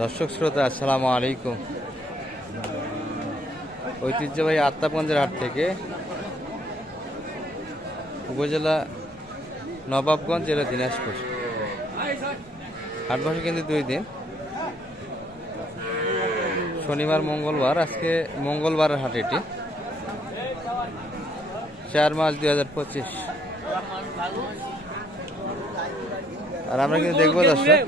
দর্শক শ্রোতা আসসালামু আলাইকুম। ঐতিহ্যবাহী আত্মাপগঞ্জের হাট থেকে উপজেলা নবাবগঞ্জ, জেলা দিনাজপুর। হাট বসে কিন্তু 2 দিন, শনিবার মঙ্গলবার। আজকে মঙ্গলবারের হাট, এটি 4 মার্চ 2025। আর আমরা কিন্তু দেখবো দর্শক,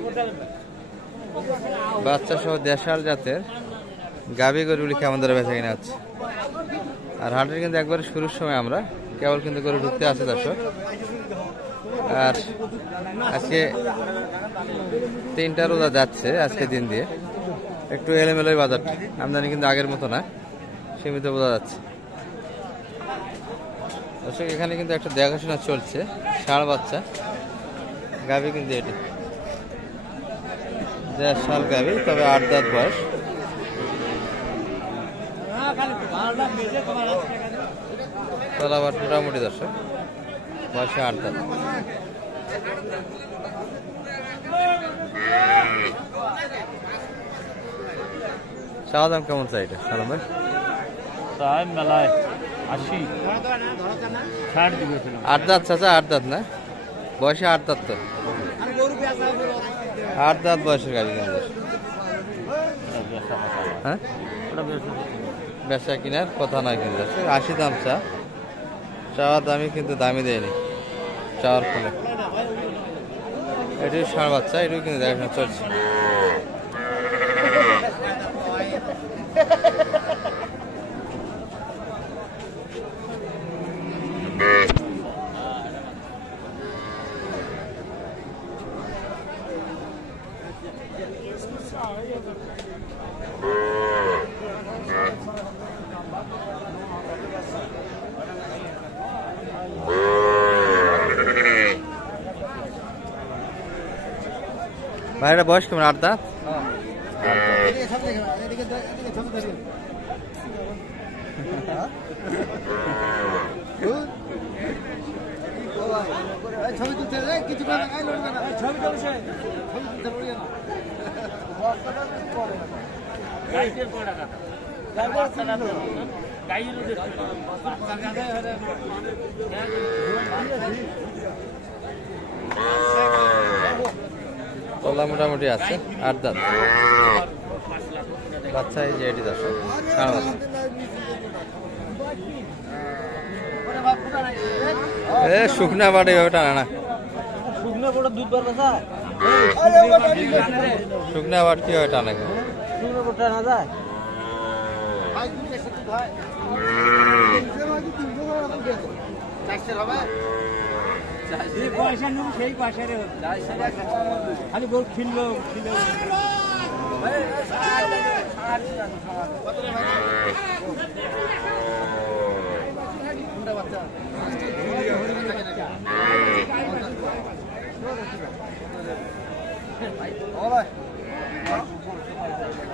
বাচ্চা সহ দেশাল জাতের গাভী গরুগুলি কেমন ধরে বেচা কিনা হচ্ছে। আর হাটের কিন্তু একবারে শুরুর সময় আমরা কেবল কিন্তু গরু ঢুকতে আছে দর্শক। আর আজকে 3টা রোজা যাচ্ছে, আজকে দিন দিয়ে একটু এলোমেলোই বাজারটা, আমদানি কিন্তু আগের মতো না, সীমিত বোঝা যাচ্ছে দর্শক। এখানে কিন্তু একটা দেখাশোনা চলছে, ষাঁড় বাচ্চা গাভী কিন্তু এটি দেশাল গাভী, তবে 8 দাঁত বয়স। তলাবার মোটামুটি দর্শক, বয়সে 8 দাঁত। চাওয়া দাম কেমন চাই এটা সালাম ভাই? মেলায় 80 8 দাঁত চাচা, 8 দাঁত না, বয়সে 8 দাঁত। তো 8 দাঁত বয়সের গাভী কিন্তু। হ্যাঁ, বেচা কিনার কথা নয় কিন্তু 80 দাম চাওয়ার দামই কিন্তু দামি দেয়নি চাওয়ার ফলে। এটিও ষাঁড় বাচ্চা, এটিও কিন্তু দেখাশোনা চলছে। ভাইরা বয়স কেমন? 8 দাঁত। তলা মোটামুটি আছে, 8 দাঁত বাচ্চা। এই যে এটি দর্শক, ষাঁড় বাচ্চা। শুকনা বাট এইভাবে টানা না, শুকনা বাট কিভাবে টানা যায়?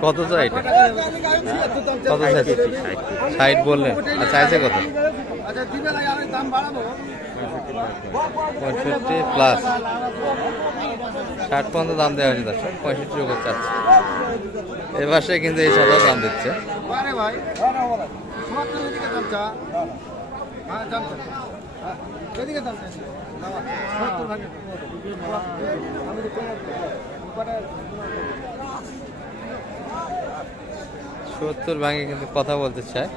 কত চাই এটা? কত চাইছে? 60 বললেন, আর চাইছে কত? 65 প্লাস 60 পর্যন্ত দাম দেওয়া হয়েছে দর্শক। 65 উপর চাচ্ছে। এ পাশে কিন্তু এই সব দাম দিচ্ছে। সত্তর ভাঙে কিন্তু কথা বলতে চায়।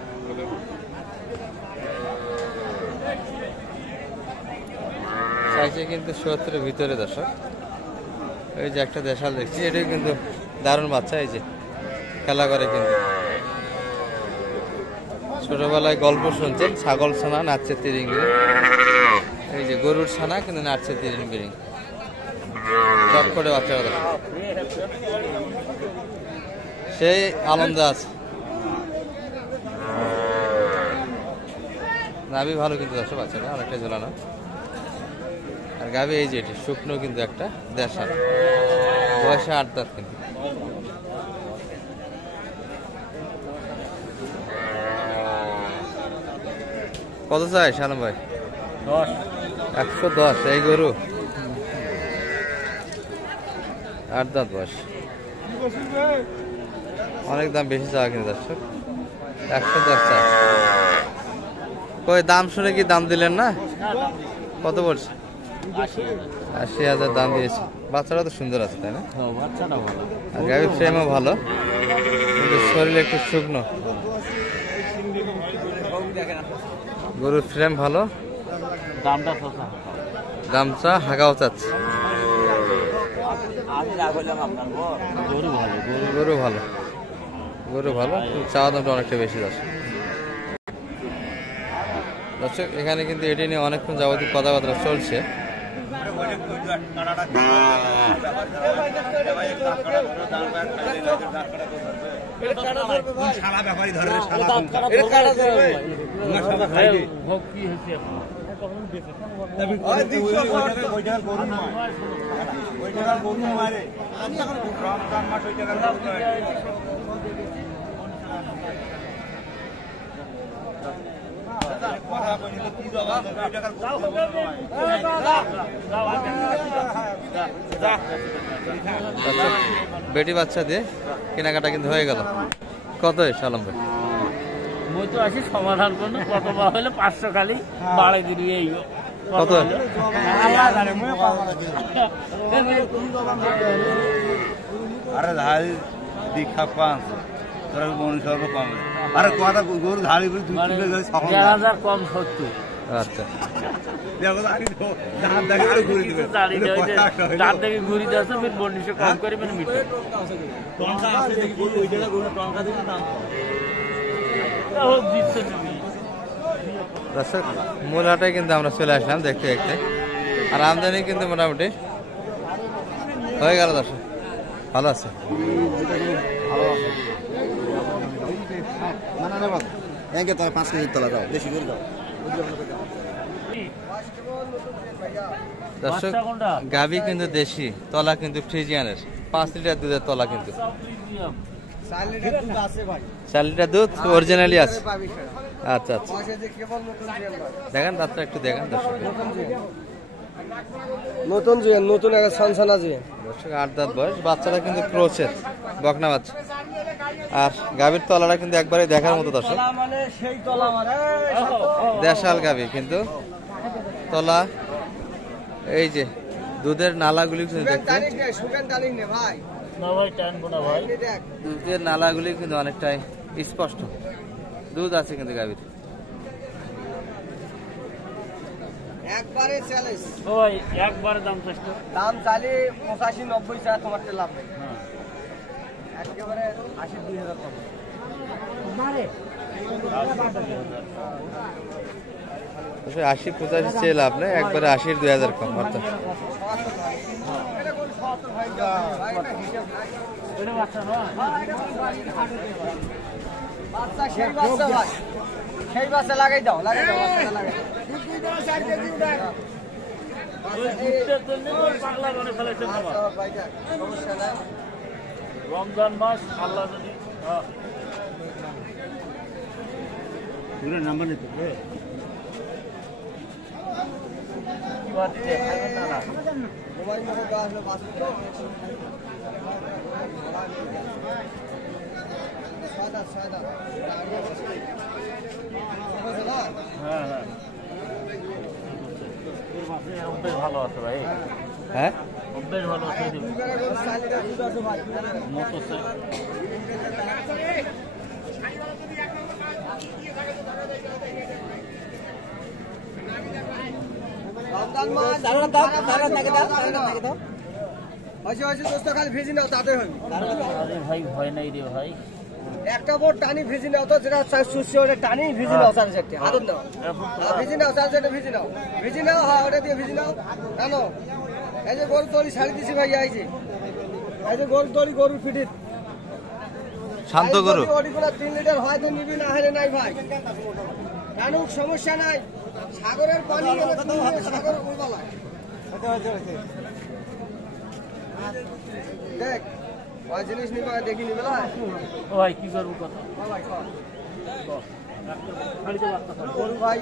চাইছে কিন্তু 70-এর ভিতরে দর্শক। এই যে একটা দেশাল দেখছি, এটাই কিন্তু দারুণ বাচ্চা। এই যে খেলা করে কিন্তু, ছোটবেলায় গল্প শুনছেন, ছাগল ছানা নাচছে তিরিং বিরিং। এই যে গরুর ছানা কিন্তু নাচছে তিরিং বিরিং, চট করে বাচ্চা কথা, সেই আনন্দ আছে। নাভি ভালো কিন্তু দর্শক, বাচ্চাটা অনেকটা ঝোলানো। আর গাভী এই যে এটি শুকনো কিন্তু একটা দেশাল, বয়সে 8 দাঁত কিন্তু। কত চাই শালম ভাই? 110। এই গরু 8 দাঁত বয়স। অনেক দাম বেশি চাওয়া কিন্তু দর্শক, 110 চাই। কই দাম শুনে কি দাম দিলেন না? কত বলছে? 80,000 দাম দিয়েছে। বাচ্চাটা তো সুন্দর আছে তাই না? বাচ্চাটা ভালো, আর গাভীর ফ্রেমও ভালো, কিন্তু শরীর একটু শুকনো। গরুর ফ্রেম ভালো, দামটা দামটা হাগাও চাচ্ছে। গরু ভালো, গরু ভালো, গরু ভালো, চাওয়া দামটা অনেকটা বেশি দর্শক। দর্শক এখানে কিন্তু এটি নিয়ে অনেকক্ষণ যাবতীয় কথাবার্তা চলছে। বেটি বাচ্চা দিয়ে কেনাকাটা কিন্তু হয়ে গেল। কত সালাম ভাই? মই তো আসি সমাধান করুন, কত বা হলে 500 খালি বাড়াই দিবি। এই কত? আরে ধাই দীক্ষা পাঁচ তোরা মনুষ্য কম। আরে কথা গরু ধাড়ি করে 1000 কম 70। আচ্ছা তার থেকে ঘুরি যাচ্ছে, ফির বন্ডিশে কম করে মানে মিটে দিচ্ছে তুমি। দর্শক মূল হাটে কিন্তু আমরা চলে আসলাম দেখতে দেখতে, আর আমদানি কিন্তু মোটামুটি হয়ে গেল। দর্শক ভালো আছে, তোরা 5 কেজির তলা দাও, বেশি করে দাও। দর্শক গাভী কিন্তু দেশি, তলা কিন্তু ফ্রিজিয়ানের, 5 লিটার দুধের তলা কিন্তু। 4 লিটার দুধ অরিজিনালি আছে। আচ্ছা আচ্ছা, দেখেন দাঁতটা একটু দেখেন দর্শক। নতুন জুয়েন, নতুন একটা সানসানা জুয়েন। দর্শক 8 দাঁত বয়স, বাচ্চাটা কিন্তু ক্রোচের বকনা বাচ্চা। আর গাভীর তলাটা কিন্তু একবারে দেখার মতো দর্শক, মানে সেই তলা মানে দেশাল গাভী কিন্তু তলা। এই যে দুধের নালাগুলি কিন্তু দেখতে, ভাই না ভাই টানবো না ভাই। দুধের নালাগুলি কিন্তু অনেকটাই স্পষ্ট, দুধ আছে কিন্তু গাভীর। একবারে চ্যালেঞ্জ ভাই একবারে দাম চেষ্টা, দাম চাইলে 85-90 টাকা তোমার লাভ নেই। একেবারে 80-2000 কম। 80-85 চেয়ে লাভ নেই, একবারে 80-2000 কম। অর্থাৎ বাচ্চা সেই বাচ্চা ভাই, সেই বাচ্চা লাগাই দাও, লাগাই দাও, বাচ্চাটা লাগাই দাও। পাগলা করে ফেলেছে বাবা। আচ্ছা ভাই, সমস্যা নাই। রমজান মাস আল্লাহ যদি নাম্বার নিতে মোবাইল মতো দেওয়া আসলে বাঁচবে তো। সাদা সাদা হ্যাঁ হ্যাঁ অভ্যেস ভালো আছে ভাই, হ্যাঁ অভ্যেস ভালো আছে। মতো খালি ভেজি নাও তাতে হবে। ভাই ভয় নাই রে ভাই, একটা বোট টানি ভিজি নাও তো, যেটা সুস্থ ওটা টানি ভিজি নাও, চার চারটে হাতত নাও, ভিজি নাও, চার চারটে ভিজি নাও, ভিজি নাও। হ্যাঁ ওটা দিয়ে ভিজি নাও। জানো এই যে গরু তলি ছাড়ি দিছি ভাই, এই যে গরু তলি, গরুর পিঠিত শান্ত গরু। ওটিগুলো 3 লিটার হয় তো নিবি, না হলে নাই ভাই। রানুক সমস্যা নাই, সাগরের পানি সাগর উড়বালায়। দেখ ওই জিনিস নিবা, দেখি নিবে না ভাই কি করবো কথা। গরু ভাই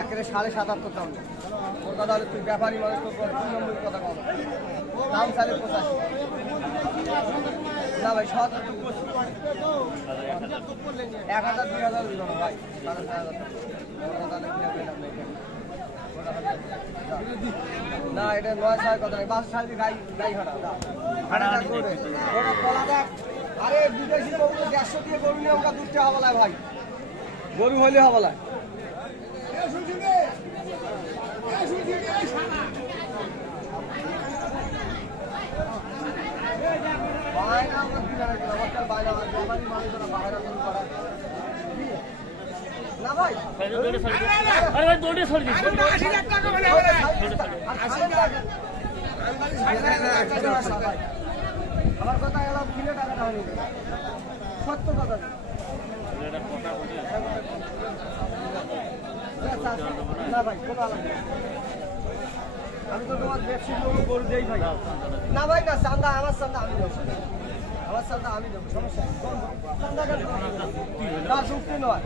একেবারে 7.5 দাম। ওর কথা হলে তুই ব্যাপারী মানুষ, তোর 2 নম্বর কথা কম দাম, চালে 85। না ভাই 1000 2000 দিল না ভাই না এটা 9 কথা নাই 5 সাল গাই গাই হারা ওটা কলা দেখ আরে বিদেশি গরু 150 দিয়ে গরু নিয়ে আমরা দুধতে হবে না ভাই গরু হইলে হবে না না ভাই আরে ভাই দৌড়ে সরে দিন আমার কথা এলাম কিনে টাকা না সত্য কথা না ভাই কোনো আলাদা আমি তো তোমার ব্যবসায়ী লোক গরু দেই ভাই না ভাই না চান্দা আমার চান্দা আমি দেবো আমার চান্দা আমি দেবো সমস্যা চান্দা কেন না যুক্তি নয়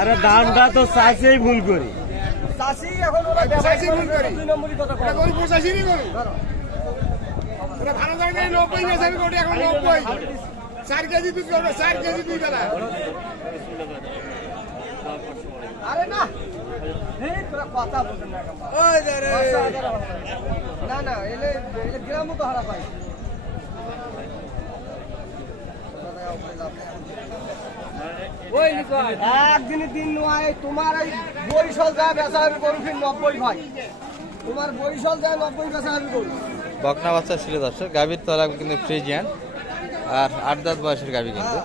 আরে দামটা তো চাষেই ভুল করি চাষি এখন ওরা ব্যবসায়ী ভুল করে 2 নম্বরই কথা কয় গরু পোষাইছি নি গরু ওরা ভালো জায়গায় 90 গেছে আমি গরু এখন 90 4 কেজি দুধ করবে 4 কেজি দুই বেলা আরে না এই তোরা কথা বলছেন না ওই রে না না এলে গ্রামও তো হারা পাই ওই লিখো একদিনে দিন নয় তোমার এই বরিশাল যায় বেচা হবে গরু ফির 90 ভাই তোমার বরিশাল যায় 90 বেচা হবে গরু বকনা বাচ্চা ছিল দর্শক গাভীর তলা কিন্তু ফ্রিজিয়ান আর 8 দাঁত বয়সের গাভী কিন্তু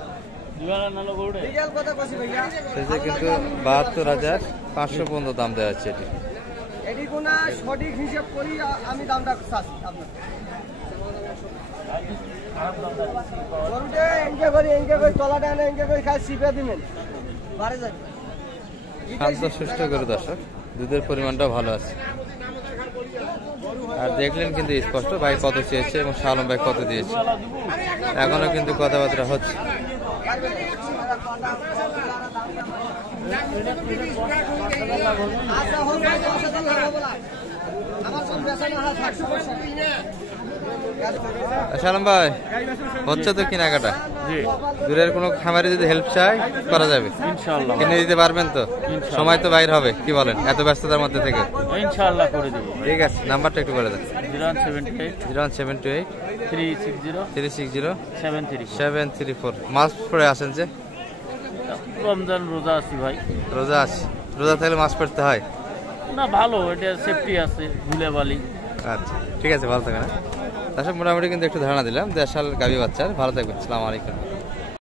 লিগ্যাল কথা কইছি ভাইয়া সেটা কিন্তু 72,500 পর্যন্ত দাম দেওয়া হচ্ছে এটি এটি কোনা সঠিক হিসাব করি আমি দামটা চাচ্ছি আপনার গরুটা এনকে করে তলাটা এনে এনকে করে খাই সিপে দিবেন বাড়ে যাবে শান্ত সুষ্ঠ করে দর্শক দুধের পরিমাণটা ভালো আছে আর দেখলেন কিন্তু স্পষ্ট ভাই কত চেয়েছে এবং শালম ভাই কত দিয়েছে এখনো কিন্তু কথাবার্তা হচ্ছে শালম ভাই হচ্ছে তো কেনাকাটা দূরের কোনো খামারে যদি হেল্প চাই করা যাবে ইনশাআল্লাহ কিনে দিতে পারবেন তো সময় তো বাইর হবে কি বলেন এত ব্যস্ততার মধ্যে থেকে ইনশাআল্লাহ করে দেব ঠিক আছে নাম্বারটা একটু বলে দেন 078 078 360 734 মাস পরে আসেন যে রমজান রোজা আছি ভাই রোজা আছে রোজা থাকলে মাছ পড়তে হয় না ভালো এটা সেফটি আছে ধুলে বালি আচ্ছা ঠিক আছে ভালো থাকেন তাছাড়া মোটামুটি কিন্তু একটু ধারণা দিলাম দেশাল গাভী বাচ্চার ভালো থাকবেন আসসালামু আলাইকুম